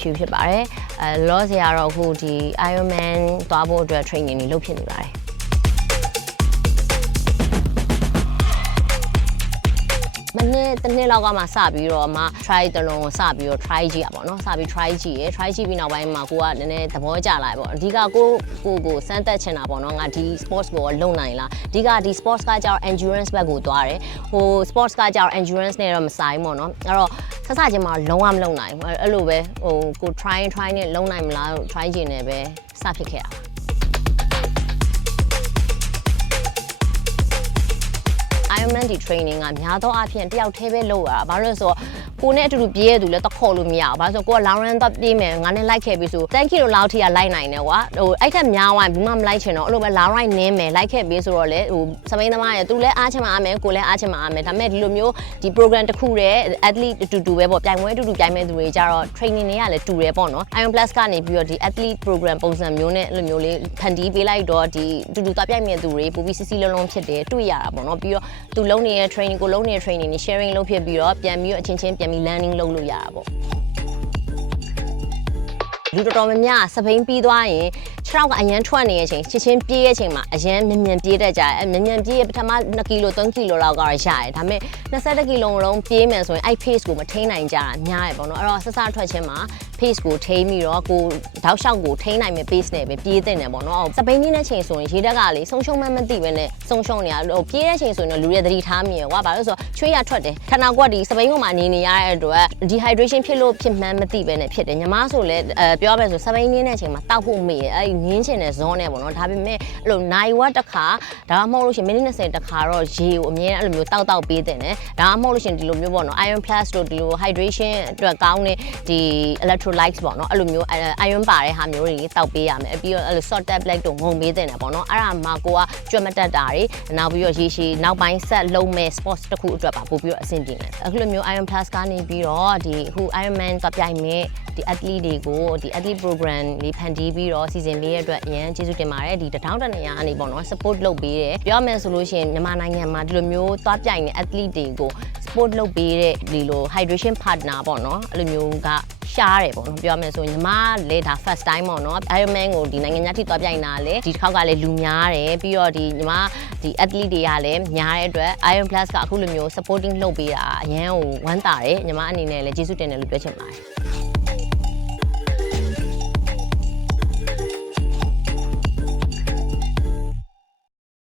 ဖြူဖြစ်ပါတယ်လောဆရာတော့အခုဒီ Ironman သွားဖို့အတွက် training တွေလုပ်ဖြစ်နေပါတယ်မနေ့တစ်နေ့လောက်ကမှစပြီးတော့မှ try တလုံးကိုစပြီးတော့ try ကြည့်ရပါတော့စပြီး try ကြည့်ရ try ကြည့်ပြီးနောက်ပိုင်းမှာကိုကနည်းနည်းသဘောကျလာပေါ့အဓိကကိုစမ်းသက်ချင်တာပေါ့နော်ငါဒီ sports ကိုလုံနိုင်လားအဓိကဒီ sports ကကြောက် endurance ဘက်ကိုသွားတယ်ဟို sports ကကြောက် endurance နဲ့တော့မဆိုင်ပေါ့နော်အဲ့တော့ဆက်စချင်းမှာလုံးဝမလုံနိုင်ဘူးအဲ့လိုပဲဟိုကို try နဲ့လုံနိုင်မလား try ချင်တယ်ပဲစဖြစ်ခဲ့တာIronman ဒီ training ကများသောအားဖြင့်တယောက်တည်းပဲလုပ်ရတာဘာလို့လဲဆိုတော့ကိုနဲ့အတူတူပြေးရသူလည်းတခေါ်လို့မရဘူးဘာလို့ဆိုတော့ကိုက long run တော့ပြေးမယ်ငါနဲ့လိုက်ခဲ့ပြီဆို10 km လောက်ထိကလိုက်နိုင်တယ်ကွာဟိုအဲ့ထက်များသွားရင်ဘူးမလိုက်ချင်တော့အဲ့လိုပဲ long run နင်းမယ်လိုက်ခဲ့ပြီဆိုတော့လေဟိုစပိန်သမားရသူလည်းအားချင်မှအားမယ်ကိုလည်းအားချင်မှအားမယ်ဒါပေမဲ့ဒီလိုမျိုးဒီ program တစ်ခုတည်း athlete အတူတူပဲပေါ့ပြိုင်ပွဲအတူတူပြိုင်မဲ့သူတွေကြတော့ training တွေကလည်းတူတယ်ပေါ့နော် Iron Plus ကနေပြီးတော့ဒီ athlete program ပုံစံမျိုးနဲ့အဲ့လိုမျိုးလေးဖန်တီးပေးလိုက်တော့ဒီအတူတူသွားပြိုင်မဲ့သူတွေပိုပြီးစီစီလုံးလုံးဖြစ်တယ်တွေ့ရတာပေါ့နော်ပြီးတော့သူလုံးနေတဲ့ training ကိုလုံးနေတဲ့ training နဲ့ sharing လုပ်ဖြစ်ပြီးတော့ပြန်ပြီးတော့အချင်းချင်းပြန်ပြီး learning လုပ်လို့ရတာပေါ့လူတော်များများစပိန်ပြီးသွားရင်ခြေထောက်ကအရန်ထွက်နေတဲ့အချိန်ချင်းပြေးတဲ့အချိန်မှာအရန်မြန်ပြေးတတ်ကြတယ်မြန်ပြေးပထမ2ကီလို3ကီလိုလောက်ကတော့ရတယ်ဒါပေမဲ့20ကီလိုလုံးပြေးမယ်ဆိုရင်အဲ့ pace ကိုမထိန်းနိုင်ကြတာများရပေါ့နော်အဲ့တော့စထွက်ချင်းမှာ pace ကိုထိန်းပြီးတော့ကိုတောက်လျှောက်ကိုထိန်းနိုင်မယ့် pace နဲ့ပဲပြေးတဲ့နေပေါ့နော်စပိန်နေတဲ့ချိန်ဆိုရင်ရေတက်ကလေဆုံးရှုံးမှမသိပဲနဲ့ဆုံးရှုံးနေတာဟိုပြေးတဲ့ချိန်ဆိုရင်တော့လူတွေသတိထားမိရကွာဘာလို့ဆိုတော့ချွေးရထွက်တယ်ခဏကွက်ဒီစပိန်ကမှနေရတဲ့အတွက် dehydration ဖြစ်လို့ဖြစ်မှန်းမသိပဲနဲ့ဖြစ်တယ်ညီမဆိုလဲပြောမယ်ဆိုစပိန်နေတဲ့အချိန်မှာတောက်ဖို့မေ့အဲ့နင်းချင်တဲ့ zone နဲ့ပေါ့နော်ဒါပေမဲ့အဲ့လိုနိုင်ဝက်တစ်ခါဒါမှမဟုတ်လို့ရှင်မိနစ်20တစ်ခါတော့ရေကိုအမြဲအဲ့လိုမျိုးတောက်ပေးတဲ့နဲ့ဒါမှမဟုတ်လို့ရှင်ဒီလိုမျိုးပေါ့နော် iron plus တို့ဒီလို hydration အတွက်ကောင်းတဲ့ဒီ electrolytes ပေါ့နော်အဲ့လိုမျိုး iron ပါတဲ့ဟာမျိုးတွေတောက်ပေးရမယ်ပြီးတော့အဲ့လို salt tablet တို့ငုံပေးတဲ့နဲ့ပေါ့နော်အဲ့ဒါမှကိုကကြွတ်မတက်တာတွေနောက်ပြီးတော့ရေရှည်နောက်ပိုင်းဆက်လုံးမဲ့ sports တစ်ခုအတွက်ပါပို့ပြီးတော့အဆင်ပြေတယ်အခုလိုမျိုး iron plus ကနေပြီးတော့ဒီအခု ironman ကပြိုင်မဲ့ဒီ athlete တွေကိုဒီ athlete program လေးဖန်တီးပြီးတော့စီစဉ်ပေးရတဲ့အတွက်အရင်ကျေးဇူးတင်ပါတယ်ဒီ1200ကနေပေါ့နော် support လုပ်ပေးတယ်ပြောမယ်ဆိုလို့ရှိရင်မြန်မာနိုင်ငံမှာဒီလိုမျိုးသွားပြိုင်တဲ့ athlete တွေကို support လုပ်ပေးတဲ့ဒီလို hydration partner ပေါ့နော်အဲ့လိုမျိုးကရှားတယ်ပေါ့နော်ပြောမယ်ဆိုရင်ညီမလည်းဒါ first time ပေါ့နော် Ironman ကိုဒီနိုင်ငံခြားထိသွားပြိုင်တာလေဒီတစ်ခေါက်ကလည်းလူများတယ်ပြီးတော့ဒီညီမဒီ athlete တွေကလည်းများတဲ့အတွက် Iron Plus ကအခုလိုမျိုး supporting လုပ်ပေးတာအရန်ကိုဝမ်းသာတယ်ညီမအနေနဲ့လည်းကျေးဇူးတင်တယ်လို့ပြောချင်ပါတယ်